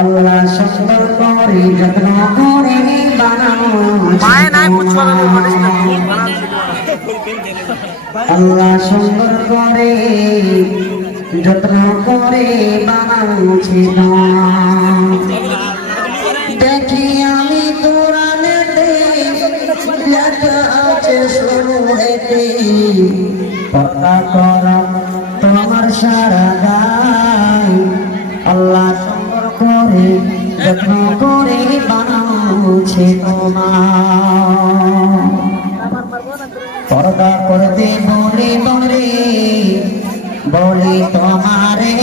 আল্লাহ সুন্দর করে যত্ন করে বানানো আল্লাহ সুন্দর করে যত্ন করে বানাচ্ছি দেখি আমি কোরআনেতে লেখা আছে শুরুতে পর্দা করা তোমার সারা গায় আল্লাহ সুন্দর করে যত্ন করে বানাচ্ছে তোমার পর্দা করতে বলে বলে বলে তোমারে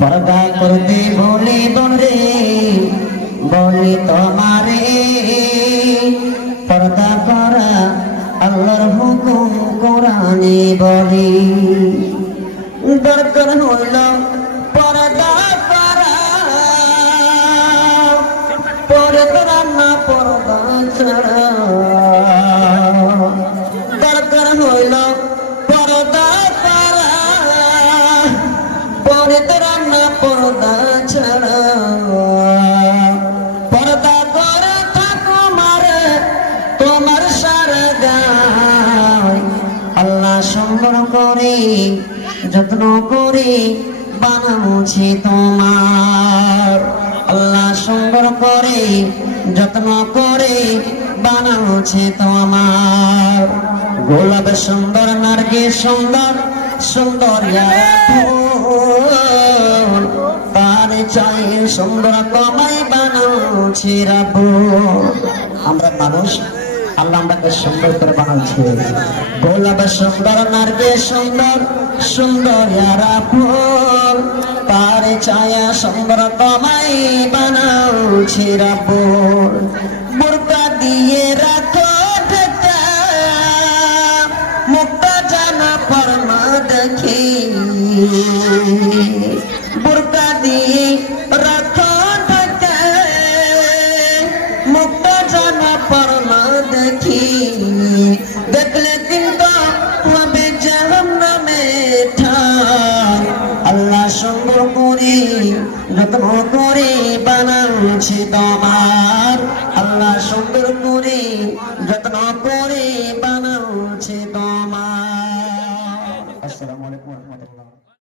পর্দা করতে বলে বলে বলে তোমারে পর্দা করা আল্লাহর হুকুম কোরআনে বলে দরকার হইল পর্দা করা পর্দা না পর্দা ছাড়া দরকার হইল পর্দা করা পর্দা না পর্দা ছাড়া পর্দা করে থাকো মারে তোমার সারা গায় আল্লাহ সুন্দর করে যত্ন করে বানাচ্ছি তোমার আল্লাহ সুন্দর করে যত্ন করে বানাচ্ছি তোমার গোলাপ সুন্দর নার্গি সুন্দর সুন্দর ফুল তার চাই সুন্দর কমাই বানাচ্ছি রাবুল আমরা মানুষ আল্লাহ আমাকে সুন্দর করে বানাচ্ছে গোলাপ সুন্দর নার্গি সুন্দর সুন্দর ফুল তার ছায়া সুন্দর কমাই বানাচ্ছে রাবুল বুরকা দিয়ে রাখো ঢাকা মুক্তা জানা পরমা দেখি বুরকা দিয়ে রাখো ঢাকা মুক্তা জানা পরমা দেখি দেখলে কিন্তু হবে জাহান্নামে ঠাই আল্লাহ সুন্দর করে যত্ন করে বানাচ্ছি তোমার আল্লাহ সুন্দর করে যত্ন করে